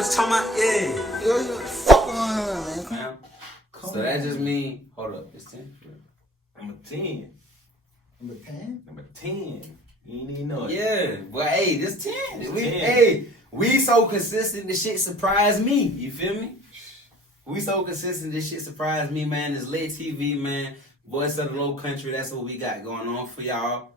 What you talking about? Yeah. Yo, fuck on her, man. Ma'am. So that just mean, hold up, it's 10. Number 10. Number 10? Number 10. You ain't even know it. Yeah, but hey, this 10. It's We, 10. hey, we so consistent, this shit surprised me. You feel me? We so consistent, this shit surprised me, man. This L.I.T TV, man. Voice of the Low Country, that's what we got going on for y'all.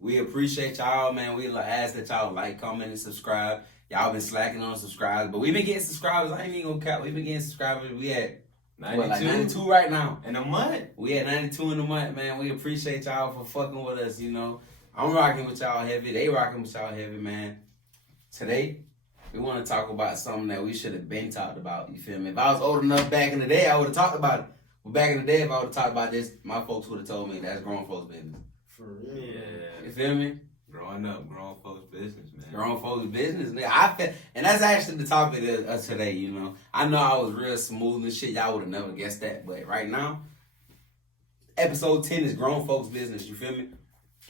We appreciate y'all, man. We ask that y'all like, comment, and subscribe. Y'all been slacking on subscribers, but we been getting subscribers. I ain't even gonna cap. We been getting subscribers. We at 92? like 92 right now. In a month? We at 92 in a month, man. We appreciate y'all for fucking with us, you know. I'm rocking with y'all heavy. They rocking with y'all heavy, man. Today, we want to talk about something that we should have been talked about. You feel me? If I was old enough back in the day, I would have talked about it. But back in the day, if I would have talked about this, my folks would have told me that's grown folks' business. For real? Yeah. You feel me? Growing up, grown folks' business, man. Grown folks' business. Nigga. And that's actually the topic of today, you know. I know I was real smooth and shit. Y'all would have never guessed that. But right now, episode 10 is grown folks' business. You feel me?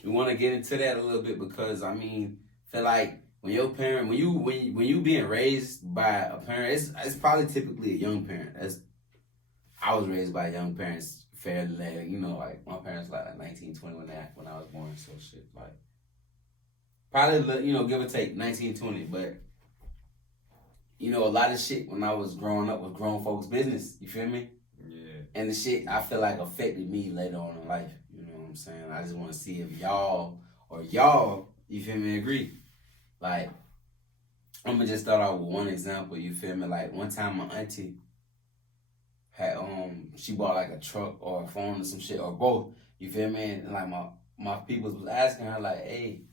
We want to get into that a little bit because, I mean, feel like when your parent, when you being raised by a parent, it's probably typically a young parent. I was raised by young parents fairly, you know, like my parents like 19, 20 when I was born, so shit, like probably, you know, give or take 19, 20, but you know, a lot of shit when I was growing up was grown folks' business, you feel me? Yeah. And the shit I feel like affected me later on in life, you know what I'm saying? I just want to see if y'all, you feel me, agree. Like, I'm gonna just start out with one example, you feel me? Like, one time my auntie had, she bought like a truck or a phone or some shit, or both, you feel me? And like, my peoples was asking her, like, hey,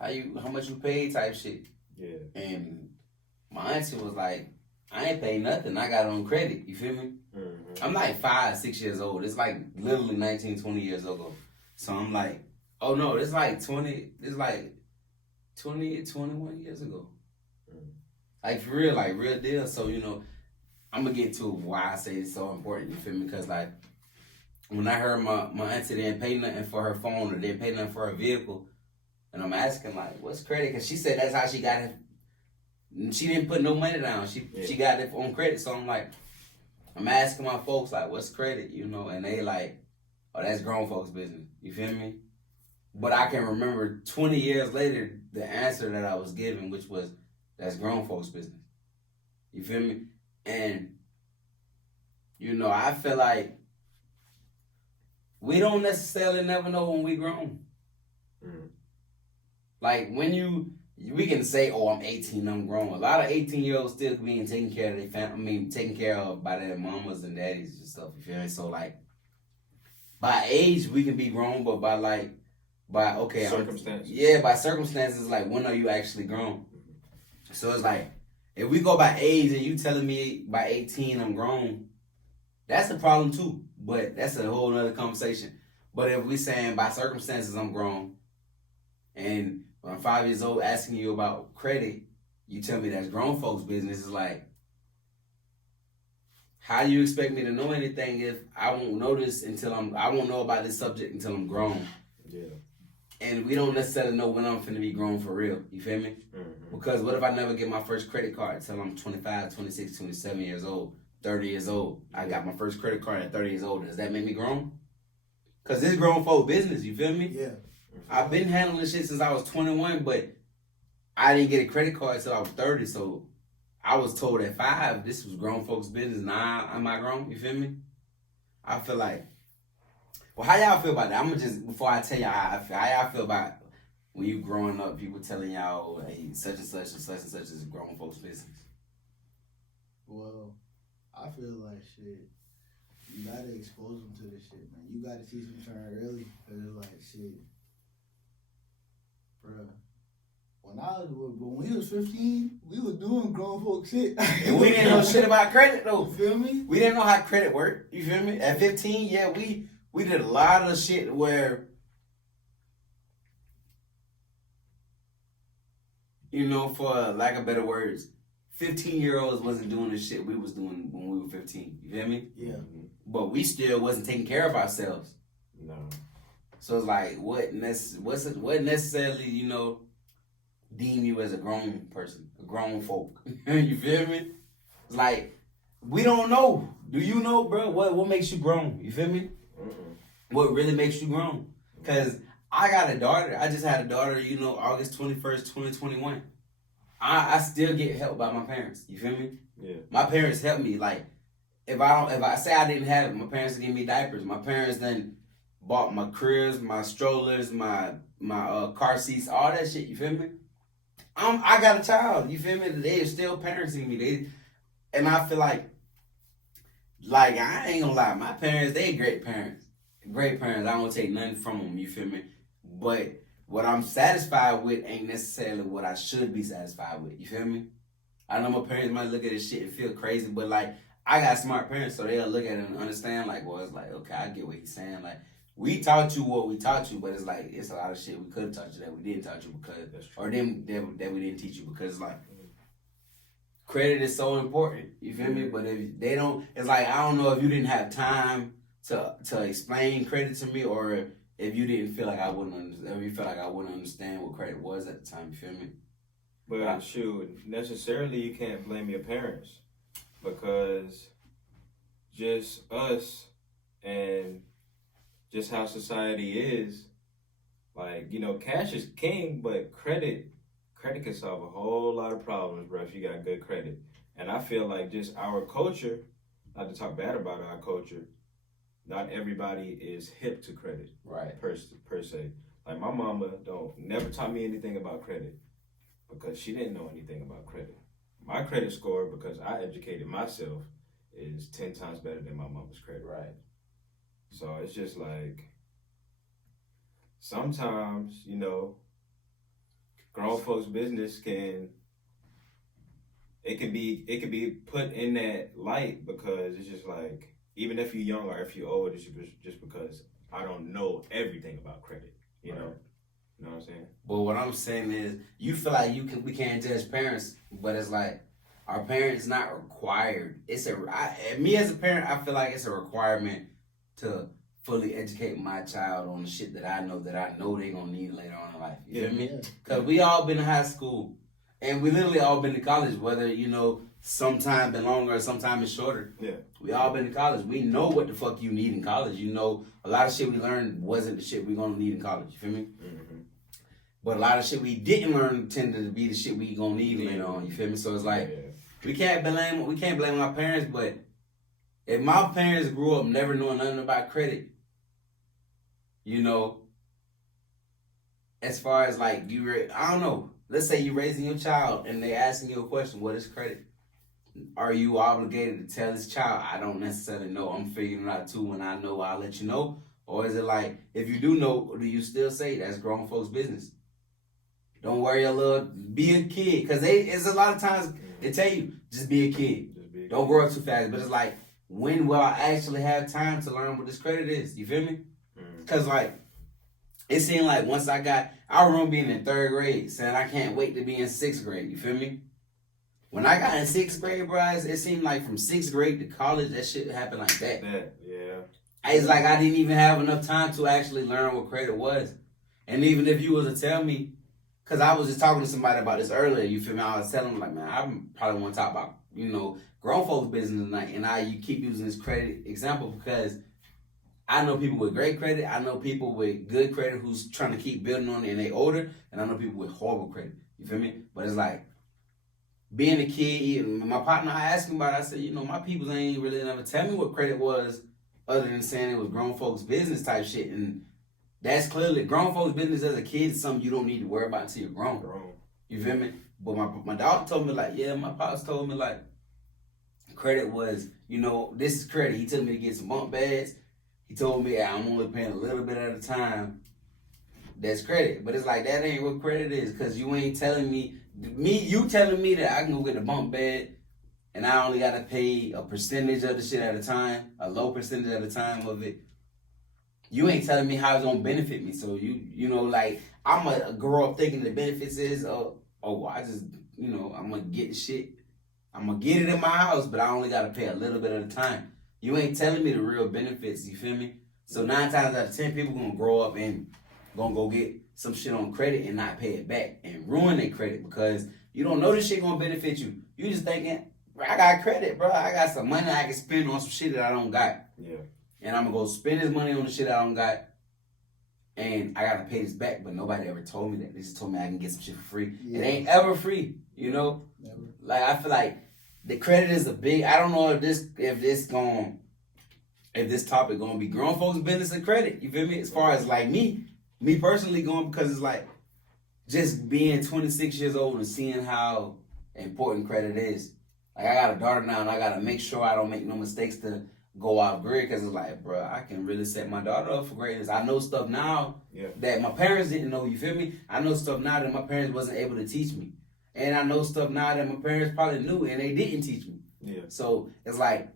how much you paid type shit? Yeah. And my auntie was like, I ain't paid nothing, I got it on credit, you feel me? Mm-hmm. I'm like 5, 6 years old. It's like literally 19, 20 years ago. So I'm like, oh no, it's like 20, 21 years ago. Like for real, like real deal. So, you know, I'm gonna get to why I say it's so important, you feel me? Because like, when I heard my auntie didn't pay nothing for her phone or didn't pay nothing for her vehicle, and I'm asking like, what's credit? Because she said that's how she got it. She didn't put no money down. She got it on credit. So I'm like, I'm asking my folks like, what's credit? You know, and they like, oh, that's grown folks' business. You feel me? But I can remember 20 years later the answer that I was given, which was, that's grown folks' business. You feel me? And you know, I feel like we don't necessarily never know when we grown. Mm. Like we can say, oh, I'm 18, I'm grown. A lot of 18-year-olds still being taken care of their family, taken care of by their mamas and daddies and stuff, you feel me? So like, by age, we can be grown, but by circumstances. By circumstances, like, when are you actually grown? So it's like, if we go by age and you telling me by 18 I'm grown, that's a problem too. But that's a whole nother conversation. But if we saying by circumstances I'm grown, and when I'm 5 years old asking you about credit, you tell me that's grown folks' business, is like, how do you expect me to know anything if I won't know this I won't know about this subject until I'm grown? Yeah. And we don't necessarily know when I'm finna be grown for real. You feel me? Mm-hmm. Because what if I never get my first credit card until I'm 25, 26, 27 years old, 30 years old? I got my first credit card at 30 years old. Does that make me grown? Because it's grown folk business. You feel me? Yeah. I've been handling shit since I was 21, but I didn't get a credit card until I was 30. So I was told at 5, this was grown folks' business. Now, am I grown? You feel me? I feel like, well, how y'all feel about that? I'm going to just, before I tell y'all how y'all feel about when you growing up, people telling y'all, hey, such and such and such and such is grown folks' business. Well, I feel like shit, you gotta expose them to this shit, man. You gotta teach them turn early, because it's like, shit, bruh. When we was 15, we was doing grown folk shit. And we didn't know shit about credit, though. You feel me? We didn't know how credit worked. You feel me? At 15, yeah, we did a lot of shit where, you know, for lack of better words, 15-year-olds wasn't doing the shit we was doing when we were 15. You feel me? Yeah. But we still wasn't taking care of ourselves. No. So it's like, what necessarily, you know, deem you as a grown person, a grown folk. You feel me? It's like, we don't know. Do you know, bro? What makes you grown? You feel me? What really makes you grown? Because I got a daughter. I just had a daughter, August 21st, 2021. I still get help by my parents. You feel me? Yeah. My parents help me. Like, if I say I didn't have it, my parents give me diapers. My parents then bought my cribs, my strollers, my car seats, all that shit. You feel me? I got a child. You feel me? They're still parenting me. And I feel like I ain't gonna lie. My parents, they great parents. Great parents. I don't take nothing from them. You feel me? But what I'm satisfied with ain't necessarily what I should be satisfied with. You feel me? I know my parents might look at this shit and feel crazy, but like, I got smart parents, so they'll look at it and understand, like, well, it's like, okay, I get what he's saying. Like, we taught you what we taught you, but it's like, it's a lot of shit we could have taught you that we didn't taught you because, or them that we didn't teach you because, like, credit is so important. You feel me? But if they don't, it's like, I don't know if you didn't have time to explain credit to me, or if you didn't feel like I wouldn't understand, if you felt like I wouldn't understand what credit was at the time. You feel me? But shoot, necessarily you can't blame your parents, because just us and just how society is, like, cash is king, but credit can solve a whole lot of problems, bro, if you got good credit. And I feel like just our culture, not to talk bad about our culture, not everybody is hip to credit, right? Per se. Like, my mama never taught me anything about credit because she didn't know anything about credit. My credit score, because I educated myself, is 10 times better than my mama's credit. Right. So it's just like, sometimes, grown folks' business can be put in that light, because it's just like, even if you're young or if you're old, it's just because I don't know everything about credit, you know? You know what I'm saying? But what I'm saying is, you feel like we can't judge parents, but it's like, our parents not required. Me as a parent, I feel like it's a requirement to fully educate my child on the shit that I know they gonna need later on in life. You feel me? Because we all been in high school, and we literally all been to college, whether, sometime been longer or sometime is shorter. Yeah. We all been to college. We know what the fuck you need in college. A lot of shit we learned wasn't the shit we gonna need in college. You feel me? Mm-hmm. But a lot of shit we didn't learn tended to be the shit we gonna need later on. You feel me? So it's like, we can't blame our parents, but if my parents grew up never knowing nothing about credit, as far as like, I don't know, let's say you're raising your child and they asking you a question, what is credit? Are you obligated to tell this child, I don't necessarily know, I'm figuring it out too, when I know, I'll let you know? Or is it like, if you do know, do you still say that's grown folks' business? Don't worry, be a kid. Because it's a lot of times they tell you, just be a kid. Don't grow up too fast. But it's like, when will I actually have time to learn what this credit is? You feel me? Because like, it seemed like once I remember being in 3rd grade, saying I can't wait to be in 6th grade. You feel me? When I got in 6th grade, bro, it seemed like from 6th grade to college, that shit happened like that. Yeah. It's like I didn't even have enough time to actually learn what credit was. And even if you was to tell me, because I was just talking to somebody about this earlier, you feel me? I was telling them, like, man, I probably want to talk about, grown folks' business tonight. And you keep using this credit example because I know people with great credit. I know people with good credit who's trying to keep building on it and they older. And I know people with horrible credit. You feel me? But it's like, being a kid, my partner, I asked him about it. I said, my peoples ain't really never tell me what credit was other than saying it was grown folks' business type shit. And that's clearly grown folks' business as a kid is something you don't need to worry about until you're grown. You feel me? But my dog told me, like, my pops told me, like, credit was, this is credit. He told me to get some bump beds. He told me I'm only paying a little bit at a time. That's credit. But it's like, that ain't what credit is, because you ain't telling me, you telling me that I can go get a bump bed and I only got to pay a percentage of the shit at a time, a low percentage at a time of it. You ain't telling me how it's going to benefit me. So, like, I'm going to grow up thinking the benefits is, I just, I'm going to get the shit. I'm going to get it in my house, but I only got to pay a little bit at a time. You ain't telling me the real benefits, you feel me? So 9 times out of 10, people going to grow up and going to go get some shit on credit and not pay it back and ruin their credit because you don't know this shit gonna benefit you. You just thinking, bro, I got credit, bro. I got some money I can spend on some shit that I don't got. Yeah. And I'm gonna go spend this money on the shit I don't got. And I gotta pay this back, but nobody ever told me that. They just told me I can get some shit for free. Yeah. It ain't ever free, you know? Never. Like I feel like the credit is a big. I don't know if this topic gonna be grown folks business and credit. You feel me? As far as like me personally going, because it's like just being 26 years old and seeing how important credit is. Like I got a daughter now, and I gotta make sure I don't make no mistakes to go off grid, because it's like, bro, I can really set my daughter up for greatness. I know stuff now that my parents didn't know. You feel me? I know stuff now that my parents wasn't able to teach me. And I know stuff now that my parents probably knew and they didn't teach me. Yeah. So it's like,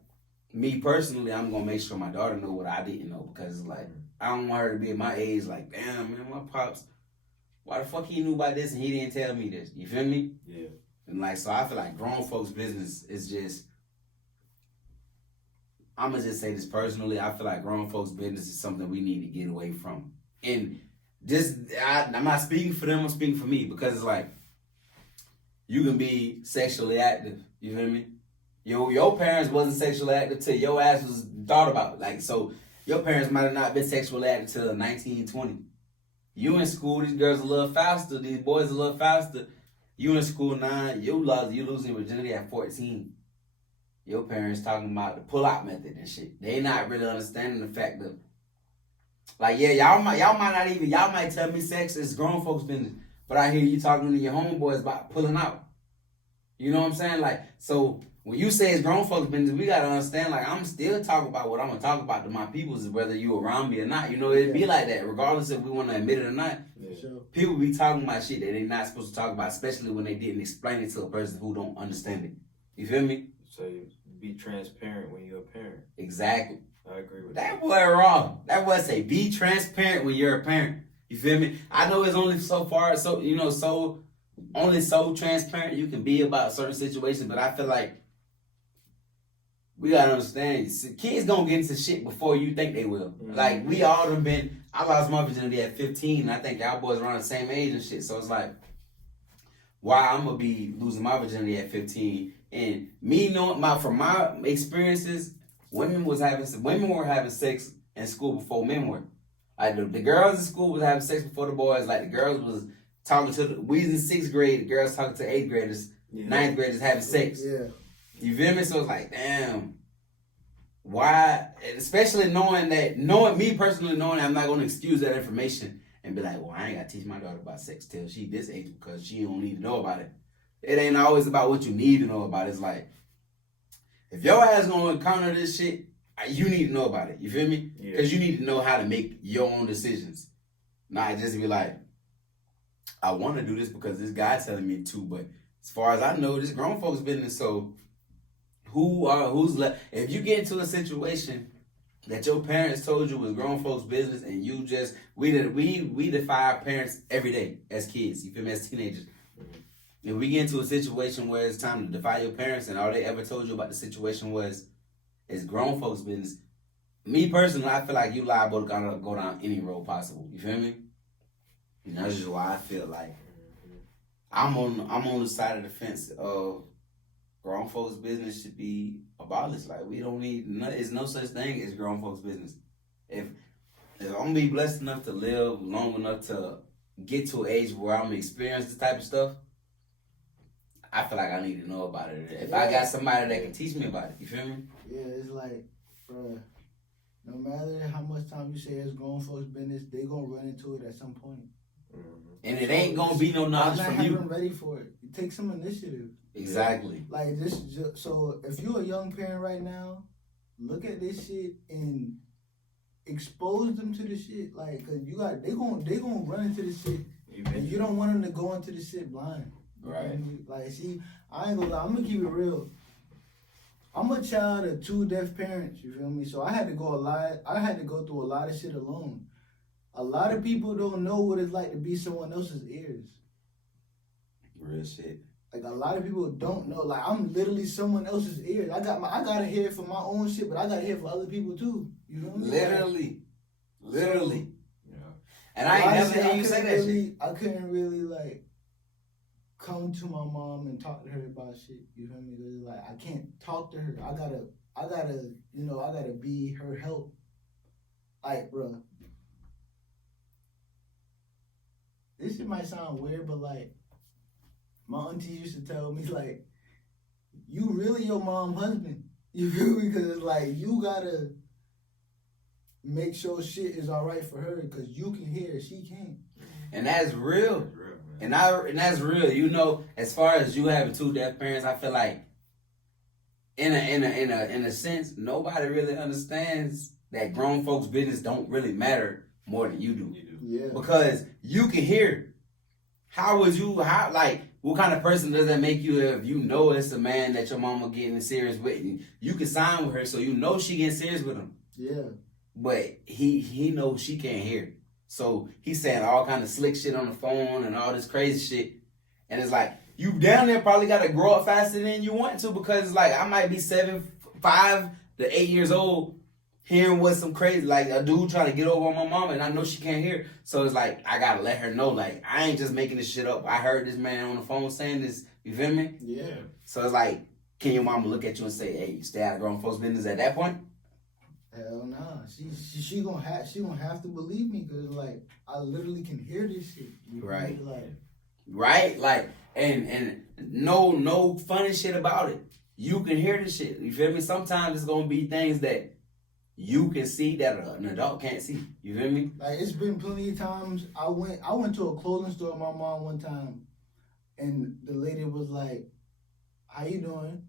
me personally, I'm gonna make sure my daughter know what I didn't know, because it's like, I don't want her to be at my age like, damn, man, my pops, why the fuck he knew about this and he didn't tell me this? You feel me? Yeah. And like, so I feel like grown folks' business is just, I'm gonna just say this personally, I feel like grown folks' business is something we need to get away from. And just, I'm not speaking for them, I'm speaking for me, because it's like, you can be sexually active, you feel me? Your parents wasn't sexually active till your ass was thought about. Like, so your parents might have not been sexually active till 1920. You in school, these girls a little faster, these boys a little faster. You in school now, you losing virginity at 14. Your parents talking about the pull-out method and shit. They not really understanding the fact that, like, yeah, y'all might tell me sex is grown folks' business, but I hear you talking to your homeboys about pulling out. You know what I'm saying? Like, so when you say it's grown folks' business, we gotta understand, like, I'm still talking about what I'm gonna talk about to my peoples, whether you around me or not. You know, it be like that, regardless if we want to admit it or not. Yeah. Sure. People be talking about shit that they not supposed to talk about, especially when they didn't explain it to a person who don't understand it. You feel me? So you be transparent when you're a parent. Exactly. I agree with that. That boy wrong. That boy say be transparent when you're a parent. You feel me? I know it's only so far, so you know, so only so transparent you can be about certain situations, but I feel like we gotta understand, kids gonna get into shit before you think they will. Mm-hmm. Like, we all done been, I lost my virginity at 15, and I think y'all boys around the same age and shit, so it's like, why I'm gonna be losing my virginity at 15, and me knowing, from my experiences, women were having sex in school before men were. Like, the girls in school was having sex before the boys, like, the girls was talking to, we was in 6th grade, the girls talking to 8th graders, 9th graders having sex. Yeah. You feel me? So it's like, damn, why? Especially knowing me personally knowing that I'm not going to excuse that information and be like, well, I ain't got to teach my daughter about sex till she this age because she don't need to know about it. It ain't always about what you need to know about it. It's like, if your ass going to encounter this shit, you need to know about it. You feel me? Because you need to know how to make your own decisions. Not just be like, I want to do this because this guy telling me to, but as far as I know, this grown folks business, so who's left? If you get into a situation that your parents told you was grown folks' business, and you just we defy our parents every day as kids. You feel me? As teenagers, if we get into a situation where it's time to defy your parents, and all they ever told you about the situation was it's grown folks' business. Me personally, I feel like you liable to go down any road possible. You feel me? And that's just why I feel like I'm on the side of the fence of grown folks' business should be abolished. Like, we don't need, it's no such thing as grown folks' business. If I'm gonna be blessed enough to live long enough to get to an age where I'm gonna experience this type of stuff, I feel like I need to know about it. If I got somebody that can teach me about it, you feel me? Yeah, it's like, bruh, no matter how much time you say it's grown folks' business, they gonna run into it at some point. And it ain't gonna be no knowledge from you. I'm not ready for it. You take some initiative. Exactly. Like this. So if you're a young parent right now, look at this shit and expose them to the shit. Like, cause they gonna run into this shit, and you don't want them to go into the shit blind. Right. Like, see, I ain't gonna lie. I'm gonna keep it real. I'm a child of 2 deaf parents. You feel me? So I had to go through a lot of shit alone. A lot of people don't know what it's like to be someone else's ears. Real shit. Like, a lot of people don't know. Like, I'm literally someone else's ears. I gotta hear for my own shit, but I gotta hear for other people too. You know what I mean? Literally. Yeah. And I ain't never heard you say that shit. I couldn't really like come to my mom and talk to her about shit. You feel me? Cause like I can't talk to her. I gotta be her help. Like, bro, this shit might sound weird, but like, my auntie used to tell me like, you really your mom's husband. You feel me? Cause like you gotta make sure shit is all right for her, cause you can hear, she can't. And that's real. And that's real. You know, as far as you having two deaf parents, I feel like in a sense, nobody really understands that grown folks' business don't really matter more than you do. Yeah. Because you can hear. What kind of person does that make you if you know it's a man that your mama getting serious with? And you can sign with her, so you know she getting serious with him. Yeah. But he knows she can't hear. So he's saying all kind of slick shit on the phone and all this crazy shit. And it's like, you down there probably got to grow up faster than you want to, because it's like, I might be 5 to 8 years old hearing what some crazy, like a dude trying to get over on my mama, and I know she can't hear. So it's like, I got to let her know, like, I ain't just making this shit up. I heard this man on the phone saying this. You feel me? Yeah. So it's like, can your mama look at you and say, hey, you stay out of grown folks' business at that point? Hell nah. She gonna have to believe me, cause like I literally can hear this shit. Right. Like, right? Like, and no funny shit about it. You can hear the shit. You feel me? Sometimes it's gonna be things that you can see that an adult can't see. You feel me? Like, it's been plenty of times I went to a clothing store with my mom one time, and the lady was like, "How you doing?"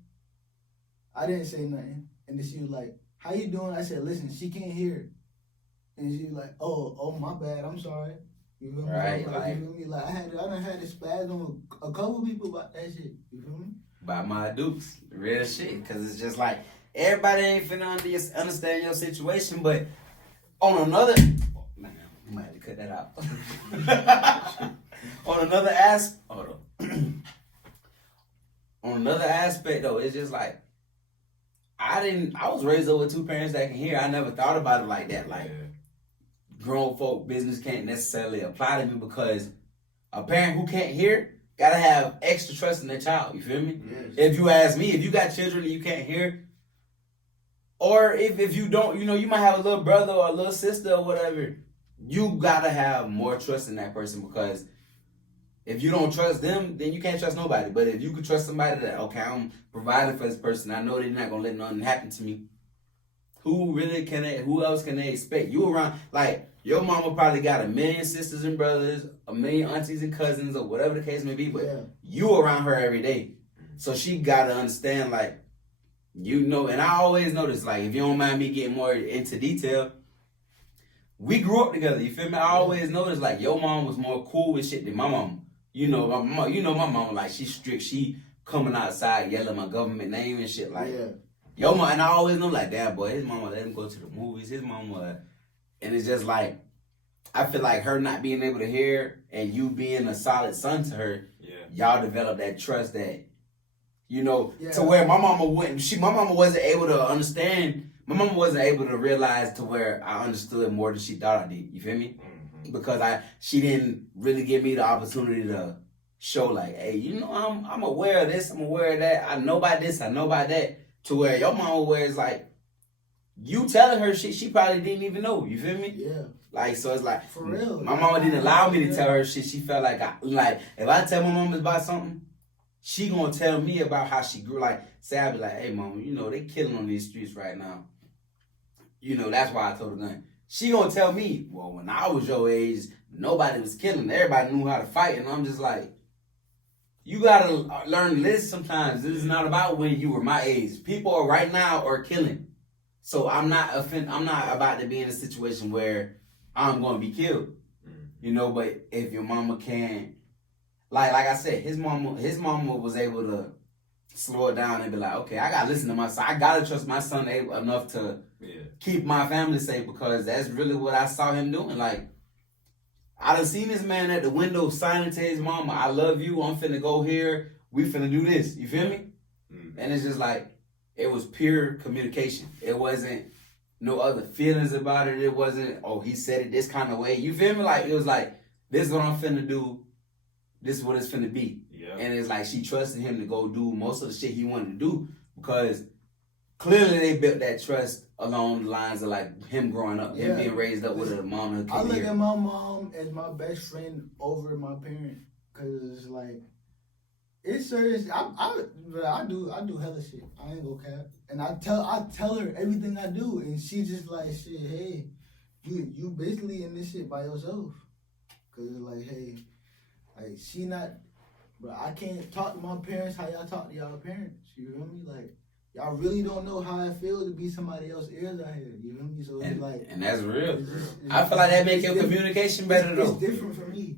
I didn't say nothing, and then she was like, "How you doing?" I said, "Listen, she can't hear." And she was like, "Oh, my bad. I'm sorry." You feel me? Right, you feel me? Like I done had this spasm with a couple people about that shit. You feel me? By my dukes, real shit. Cause it's just like everybody ain't finna understand your situation, but on another, man, you might have to cut that out. On another aspect, on another aspect though, it's just like I was raised up with two parents that can hear. I never thought about it like that. Like, grown folk business can't necessarily apply to me, because a parent who can't hear gotta have extra trust in their child. You feel me? Yes. If you ask me, if you got children and you can't hear, or if you don't, you know, you might have a little brother or a little sister or whatever, you gotta have more trust in that person, because if you don't trust them, then you can't trust nobody. But if you could trust somebody that, okay, I'm providing for this person, I know they're not gonna let nothing happen to me. Who else can they expect? You around, like, your mama probably got 1 million sisters and brothers, 1 million aunties and cousins, or whatever the case may be, but you around her every day. So she gotta understand, like, you know, and I always notice, like, if you don't mind me getting more into detail, we grew up together, you feel me? I always noticed, like, your mom was more cool with shit than my mom. You know, my mama, like, she's strict. She coming outside yelling my government name and shit, like, yo, mom, and I always know, like, damn, boy, his mama let him go to the movies, his mama, and it's just like, I feel like her not being able to hear and you being a solid son to her, y'all develop that trust that, you know, to where my mama wasn't able to understand, my mama wasn't able to realize to where I understood more than she thought I did, you feel me? Because she didn't really give me the opportunity to show, like, hey, you know, I'm aware of this, I'm aware of that, I know about this, I know about that, to where your mama was like, you telling her shit she probably didn't even know, you feel me? Yeah. Like, so it's like, for real, my mama didn't allow me to tell her shit. She felt like, if I tell my mama about something, she gonna tell me about how she grew. Like, say I be like, hey, mama, you know, they killing on these streets right now. You know, that's why I told her nothing. She gonna tell me, well, when I was your age, nobody was killing. Everybody knew how to fight. And I'm just like, you gotta learn to listen sometimes. This is not about when you were my age. People right now are killing. So I'm not about to be in a situation where I'm gonna be killed. You know, but if your mama can't, like I said, his mama was able to slow it down and be like, okay, I gotta listen to my son. I gotta trust my son enough to keep my family safe, because that's really what I saw him doing. Like, I done seen this man at the window signing to his mama, I love you, I'm finna go here, we finna do this. You feel me? And it's just like, it was pure communication. It wasn't no other feelings about it. It wasn't, oh, he said it this kind of way. You feel me? Like, it was like, this is what I'm finna do. This is what it's finna be. Yeah. And it's like she trusted him to go do most of the shit he wanted to do because clearly they built that trust along the lines of like him growing up, him being raised up with a mom and a kid. I look at my mom as my best friend over my parent because it's like, it's serious. I do hella shit. I ain't gonna cap. And I tell her everything I do, and she just like, shit, hey, you basically in this shit by yourself. Cause it's like, hey, like she not, but I can't talk to my parents how y'all talk to y'all parents. You feel me? Like y'all really don't know how I feel to be somebody else's ears out here. You feel me? So it's like, and that's real. I feel like that make your communication better though. It's different for me.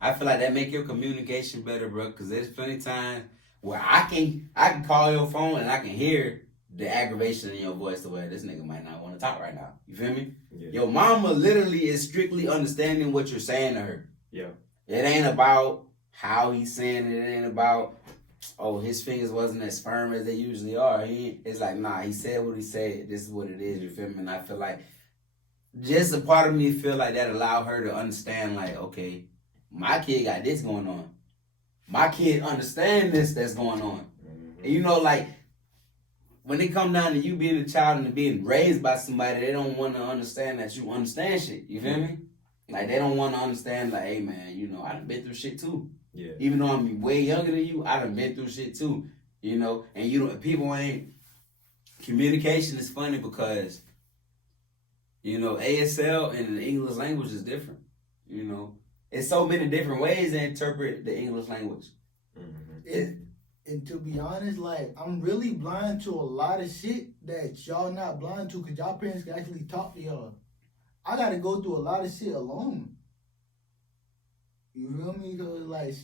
I feel like that make your communication better, bro. Cause there's plenty of times where I can call your phone and I can hear the aggravation in your voice to where this nigga might not want to talk right now. You feel me? Yeah. Your mama literally is strictly understanding what you're saying to her. Yeah. It ain't about how he's saying it. It ain't about, oh, his fingers wasn't as firm as they usually are. It's like, nah, he said what he said. This is what it is. You feel me? And I feel like just a part of me feel like that allowed her to understand, like, okay, my kid got this going on. My kid understand this that's going on. Mm-hmm. And you know, like, when it come down to you being a child and being raised by somebody, they don't want to understand that you understand shit. You feel me? Like, they don't want to understand, like, hey, man, you know, I done been through shit too. Yeah. Even though I'm way younger than you, I done been through shit too. You know? And you know, people ain't... Communication is funny because, you know, ASL and the English language is different. You know? It's so many different ways to interpret the English language. Mm-hmm. And to be honest, like, I'm really blind to a lot of shit that y'all not blind to because y'all parents can actually talk to y'all. I gotta go through a lot of shit alone. You feel me? Cause like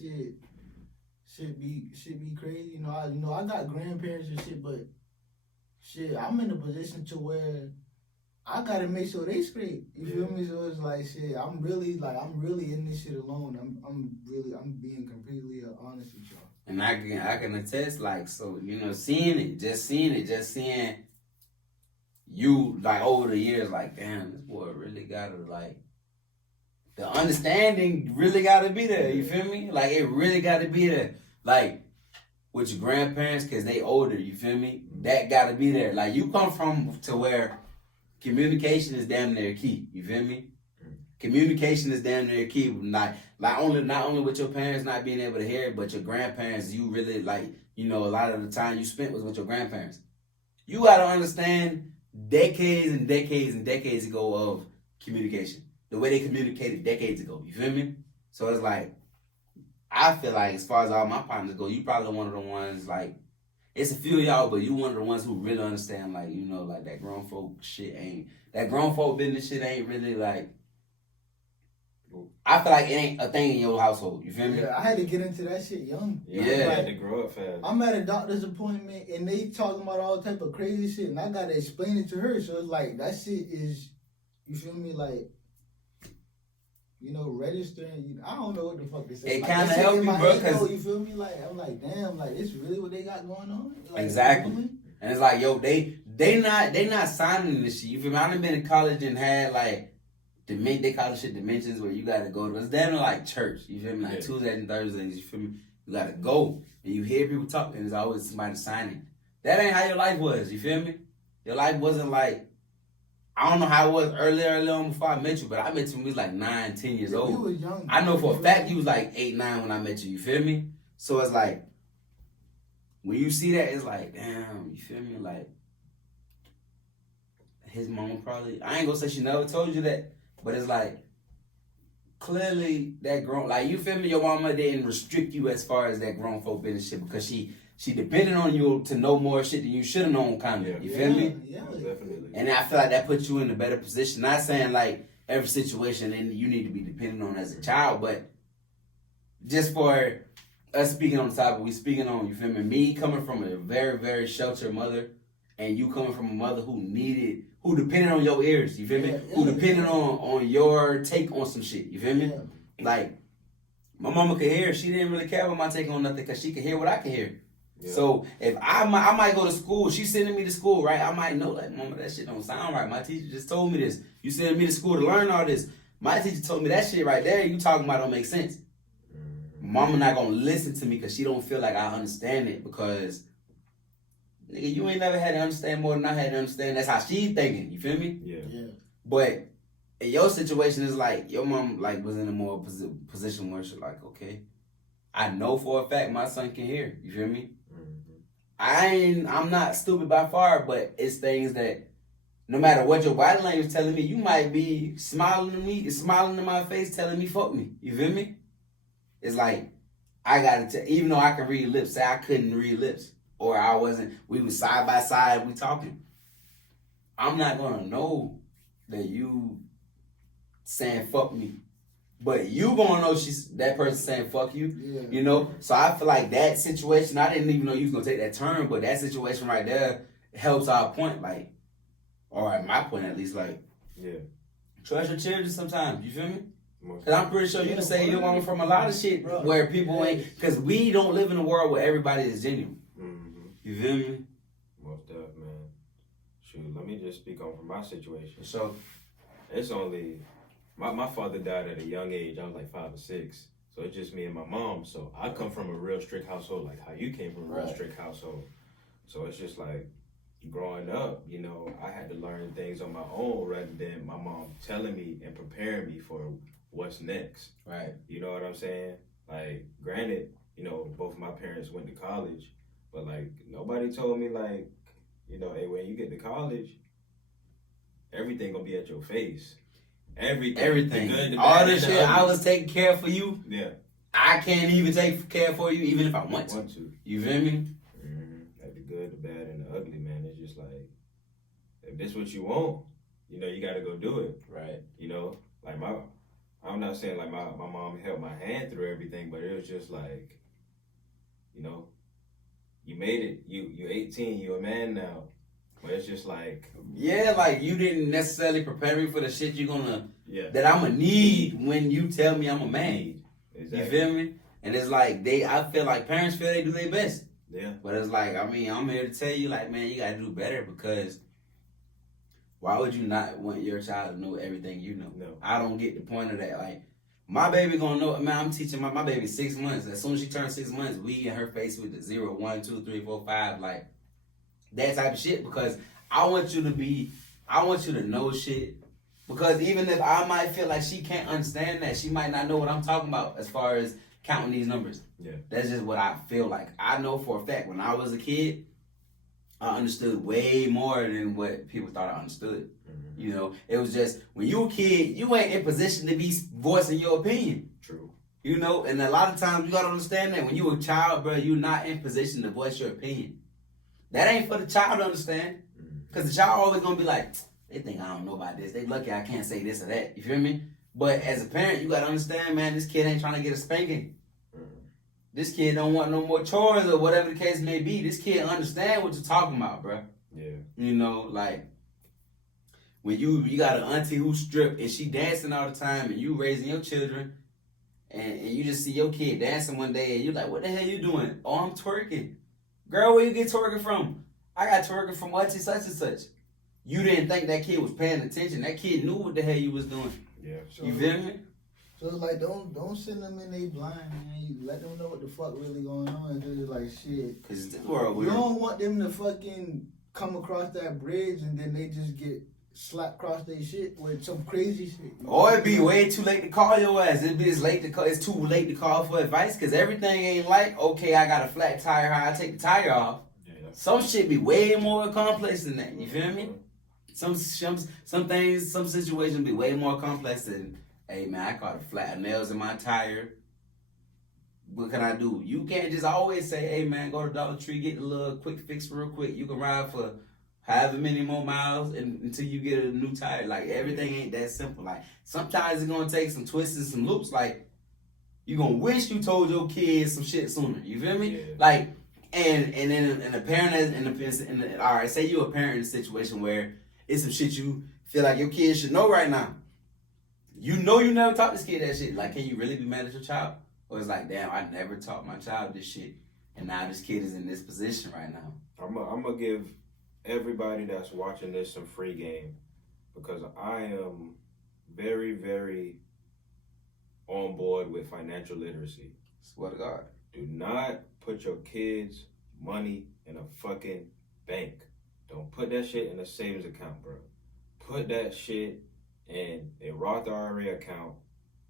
shit be crazy. You know, I got grandparents and shit, but shit, I'm in a position to where I gotta make sure they straight. You feel me? So it's like shit. I'm really in this shit alone. I'm being completely honest with y'all. And I can attest, like, so, you know, just seeing you, like, over the years, like, damn, this boy really gotta, like, the understanding really gotta be there, you feel me? Like, it really gotta be there. Like, with your grandparents, because they older, you feel me? That gotta be there. Like, you come from to where communication is damn near key, you feel me? Communication is damn near key. Not only with your parents not being able to hear it, but your grandparents, you really, like, you know, a lot of the time you spent was with your grandparents. You gotta understand decades and decades and decades ago of communication. The way they communicated decades ago. You feel me? So it's like, I feel like as far as all my partners go, you probably one of the ones, like, it's a few of y'all, but you one of the ones who really understand, like, you know, like, that grown folk business shit ain't really, like, I feel like it ain't a thing in your household. You feel me? Yeah, I had to get into that shit young. Yeah. I had to grow up fast. I'm at a doctor's appointment and they talking about all type of crazy shit and I gotta explain it to her. So it's like, that shit is, you feel me, like, you know, registering. I don't know what the fuck they say. It kind of help you, bro. Cause you feel me? Like, I'm like, damn, like, it's really what they got going on. Like, exactly. You know, and it's like, yo, they not signing this shit. You feel me? I done been in college and had like they call this shit dimensions where you gotta go to. It's damn near like church. You feel me? Like Tuesdays and Thursdays. You feel me? You gotta go and you hear people talking. And there's always somebody signing. That ain't how your life was. You feel me? Your life wasn't like. I don't know how it was early on before I met you, but I met you when we was like 9, 10 years old. You was young. I know for a fact you was like 8, 9 when I met you. You feel me? So it's like, when you see that, it's like, damn, you feel me? Like, his mom probably, I ain't gonna say she never told you that, but it's like, clearly that grown, like, you feel me? Your mama didn't restrict you as far as that grown folk business shit because she depended on you to know more shit than you should have known, kind of. You feel me? Yeah, definitely. And I feel like that puts you in a better position. Not saying like every situation and you need to be dependent on as a child, but just for us speaking on the topic, we speaking on, you feel me? Me coming from a very, very sheltered mother, and you coming from a mother who depended on your ears, you feel me? Who depended on your take on some shit, you feel me? Like, my mama could hear, she didn't really care about my take on nothing because she could hear what I could hear. Yeah. So if I might go to school, she's sending me to school, right? I might know, like, mama, that shit don't sound right. My teacher just told me this. You sending me to school to learn all this. My teacher told me that shit right there you talking about don't make sense. Mama not gonna listen to me because she don't feel like I understand it because, nigga, you ain't never had to understand more than I had to understand. That's how she thinking. You feel me? Yeah. But in your situation, is like your mom like was in a more position where she's like, okay, I know for a fact my son can hear. You feel me? I'm not stupid by far, but it's things that no matter what your body language is telling me, you might be smiling in my face, telling me fuck me. You feel me? It's like I gotta even though I can read lips, say I couldn't read lips, or I wasn't. We was side by side, we talking. I'm not gonna know that you saying fuck me, but you gonna know that person saying fuck you. Yeah. You know, so I feel like that situation. I didn't even know you was gonna take that turn, but that situation right there helps our point, like, or at my point at least, like, trust your children sometimes. You feel me? Cause I'm pretty sure you can save your mama from a lot of shit where people ain't. Cause we don't live in a world where everybody is genuine. You feel me? Most definitely, man. Shoot, let me just speak on from my situation. So it's only my father died at a young age. I was like 5 or 6, so it's just me and my mom. So I come from a real strict household, like how you came from a real strict household. So it's just like growing up, you know, I had to learn things on my own rather than my mom telling me and preparing me for what's next. Right. You know what I'm saying? Like, granted, you know, both of my parents went to college, but like nobody told me like, you know, hey, when you get to college, everything gonna be at your face. Everything. The good, the bad, all the shit I was taking care of for you. Yeah. I can't even take care for you, even if I want to. You feel me? Like the good, the bad, and the ugly, man. It's just like, if this what you want, you know, you gotta go do it. Right. You know, like I'm not saying like my mom held my hand through everything, but it was just like, you know, you made it. You 18. You a man now. But it's just like, yeah, like you didn't necessarily prepare me for the shit that I'm gonna need when you tell me I'm a man. Exactly. You feel me? And it's like I feel like parents feel they do their best. Yeah. But it's like, I mean, I'm here to tell you, like, man, you gotta do better because why would you not want your child to know everything you know? No. I don't get the point of that. Like, my baby gonna know, man, I'm teaching my baby 6 months. As soon as she turns 6 months, we in her face with the 0, 1, 2, 3, 4, 5, like, that type of shit, because I want you to know shit. Because even if I might feel like she can't understand that, she might not know what I'm talking about as far as counting these numbers. Yeah. That's just what I feel like. I know for a fact when I was a kid, I understood way more than what people thought I understood. You know, it was just when you a kid, you ain't in position to be voicing your opinion. True. You know, and a lot of times you gotta understand that when you a child, bro, you're not in position to voice your opinion. That ain't for the child to understand. Because the child always going to be like, they think I don't know about this. They lucky I can't say this or that. You feel me? But as a parent, you got to understand, man, this kid ain't trying to get a spanking. This kid don't want no more chores or whatever the case may be. This kid understand what you're talking about, bro. Yeah. You know, like, when you got an auntie who stripped and she dancing all the time and you raising your children and you just see your kid dancing one day and you're like, what the hell you doing? Oh, I'm twerking. Girl, where you get twerking from? I got twerking from auntie such and such. You didn't think that kid was paying attention. That kid knew what the hell you was doing. Yeah. So, you feel me? So it's like, don't send them in they blind, man. You let them know what the fuck really going on. It's just like, shit. Because this world You weird. don't want them to fucking come across that bridge and then they just get slapped across their shit with some crazy shit. Or it'd be way too late to call your ass. It's too late to call for advice because everything ain't like, okay, I got a flat tire, how I take the tire off. Yeah. Some shit be way more complex than that. You feel me? Some things, some situations be way more complex than, hey man, I caught a flat nails in my tire. What can I do? You can't just always say, hey man, go to Dollar Tree, get a little quick fix real quick. You can ride for however many more miles until you get a new tire. Like, everything ain't that simple. Like, sometimes it's gonna take some twists and some loops. Like, you gonna wish you told your kids some shit sooner. You feel me? Yeah. Like, and then a parent all right, say you're a parent in a situation where it's some shit you feel like your kids should know right now. You know you never taught this kid that shit. Like, can you really be mad at your child? Or it's like, damn, I never taught my child this shit. And now this kid is in this position right now. I'm gonna give everybody that's watching this some free game, because I am very, very on board with financial literacy. Swear to God. Do not put your kids' money in a fucking bank. Don't put that shit in a savings account, bro. Put that shit in a Roth IRA account.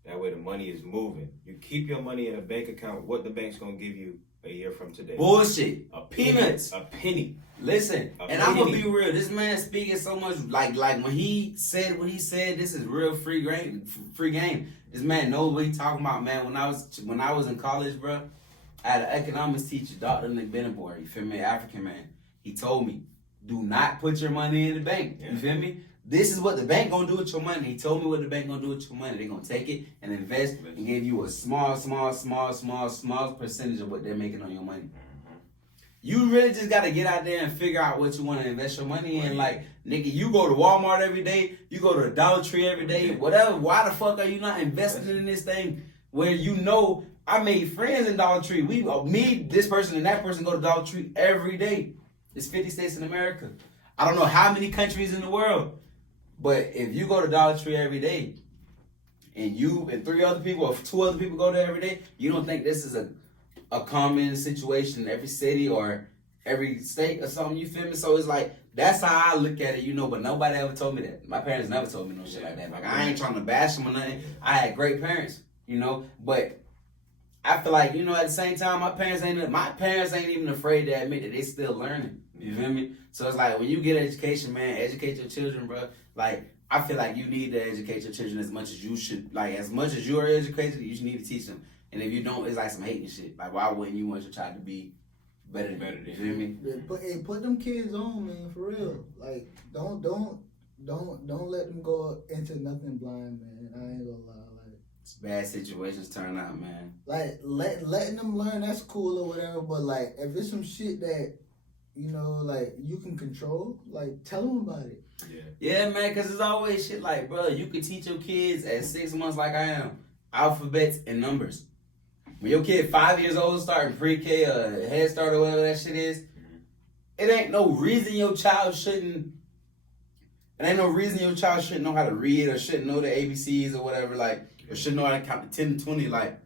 That way the money is moving. You keep your money in a bank account, what the bank's gonna give you a year from today? Bullshit. Peanuts. A penny. Listen, and I'm gonna be real. This man speaking so much like when he said what he said. This is real free game. Free game. This man knows what he talking about, man. When I was in college, bro, I had an economics teacher, Dr. Nick Benabor. You feel me? African man. He told me, do not put your money in the bank. You feel me? This is what the bank gonna do with your money. He told me what the bank gonna do with your money. They gonna take it and invest and give you a small percentage of what they're making on your money. You really just gotta get out there and figure out what you want to invest your money in. Like, nigga, you go to Walmart every day, you go to the Dollar Tree every day, whatever. Why the fuck are you not investing in this thing where you know I made friends in Dollar Tree? Me, this person, and that person go to Dollar Tree every day. It's 50 states in America. I don't know how many countries in the world. But if you go to Dollar Tree every day, and you and 3 other people or 2 other people go there every day, you don't think this is a common situation in every city or every state or something, you feel me? So it's like, that's how I look at it, you know, but nobody ever told me that. My parents never told me no shit like that. Like, I ain't trying to bash them or nothing. I had great parents, you know, but I feel like, you know, at the same time, my parents ain't even afraid to admit that they still learning. You feel me? So it's like, when you get education, man, educate your children, bro. Like, I feel like you need to educate your children as much as you should. Like, as much as you are educated, you should need to teach them. And if you don't, it's like some hating shit. Like, why wouldn't you want your child to be better than you? You feel me? Yeah, put them kids on, man, for real. Like, don't let them go into nothing blind, man. I ain't gonna lie. Like, it's bad situations turn out, man. Like, letting them learn, that's cool or whatever. But like, if it's some shit that, you know, like, you can control, like, tell them about it. Yeah, man, because it's always shit like, bro, you could teach your kids at 6 months like I am, alphabets and numbers. When your kid 5 years old starting pre-K or Head Start or whatever that shit is, it ain't no reason your child shouldn't know how to read or shouldn't know the ABCs or whatever, like, or shouldn't know how to count to 10 to 20, like,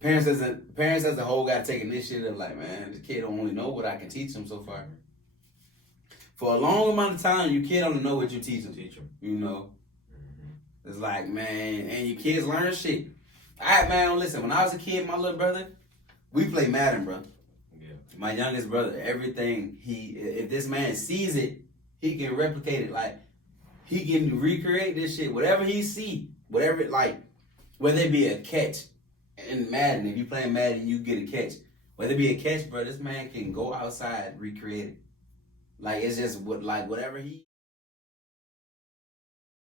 parents as a whole got to take initiative, like, man, the kid don't only know what I can teach him so far. For a long amount of time, your kid don't know what you teach them. You know? It's like, man, and your kids learn shit. All right, man, listen, when I was a kid, my little brother, we played Madden, bro. Yeah. My youngest brother, everything, if this man sees it, he can replicate it. Like, he can recreate this shit. Whatever he see, whatever, like, whether it be a catch in Madden, if you playing Madden, you get a catch. Whether it be a catch, bro, this man can go outside, recreate it. Like, it's just whatever he...